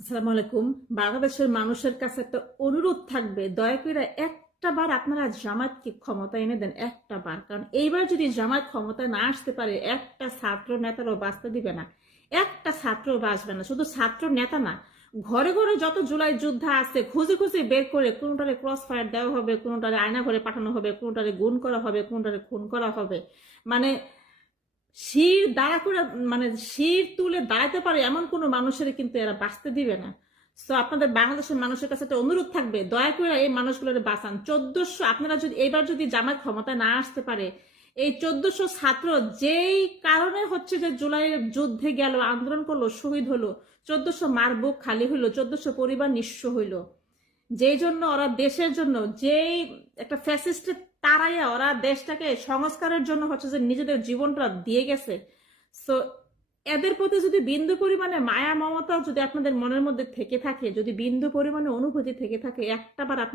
আসসালামু আলাইকুম। বাংলাদেশের মানুষের কাছে একটা অনুরোধ থাকবে, দয়া করে একটা বার আপনারা জামায়াতকে ক্ষমতা এনে দেন, একটা বার। কারণ এইবার যদি জামায়াত ক্ষমতায় না আসতে পারে, একটা ছাত্র নেতারও বাঁচতে দিবে না, একটা ছাত্র বাঁচবে না। শুধু ছাত্র নেতা না, ঘরে ঘরে যত জুলাই যোদ্ধা আছে খুঁজে খুঁজে বের করে কোনোটারে ক্রস ফায়ার দেওয়া হবে, কোনোটারে আয়না ঘরে পাঠানো হবে, কোনোটারে গুণ করা হবে, কোনোটারে খুন করা হবে। মানে শির দাঁড়া করে, মানে শির তুলে দাঁড়াতে পারে এমন কোনো মানুষের কিন্তু এরা বাঁচতে দিবে না। তো আপনাদের বাংলাদেশের মানুষের কাছে একটা অনুরোধ থাকবে, দয়া করে এই মানুষগুলোর বাঁচান। 1400, আপনারা যদি এইবার যদি জামায়াত ক্ষমতায় না আসতে পারে, এই 1400 ছাত্র যেই কারণে হচ্ছে যে জুলাইয়ের যুদ্ধে গেল, আন্দোলন করলো, শহীদ হলো, 1400 মার বুক খালি হইলো, 1400 পরিবার নিঃস্ব হইলো, যেই জন্য ওরা দেশের জন্য, যেই একটা ফ্যাসিস্টের তারাইয়া ওরা দেশটাকে সংস্কারের জন্য হচ্ছে যে নিজেদের জীবনটা দিয়ে গেছে। সো এদের প্রতি যদি বিন্দু পরিমাণে মায়া মমতা যদি আপনাদের মনের মধ্যে থেকে থাকে, যদি বিন্দু পরিমাণে অনুভূতি থেকে থাকে, একটা বার আপনারা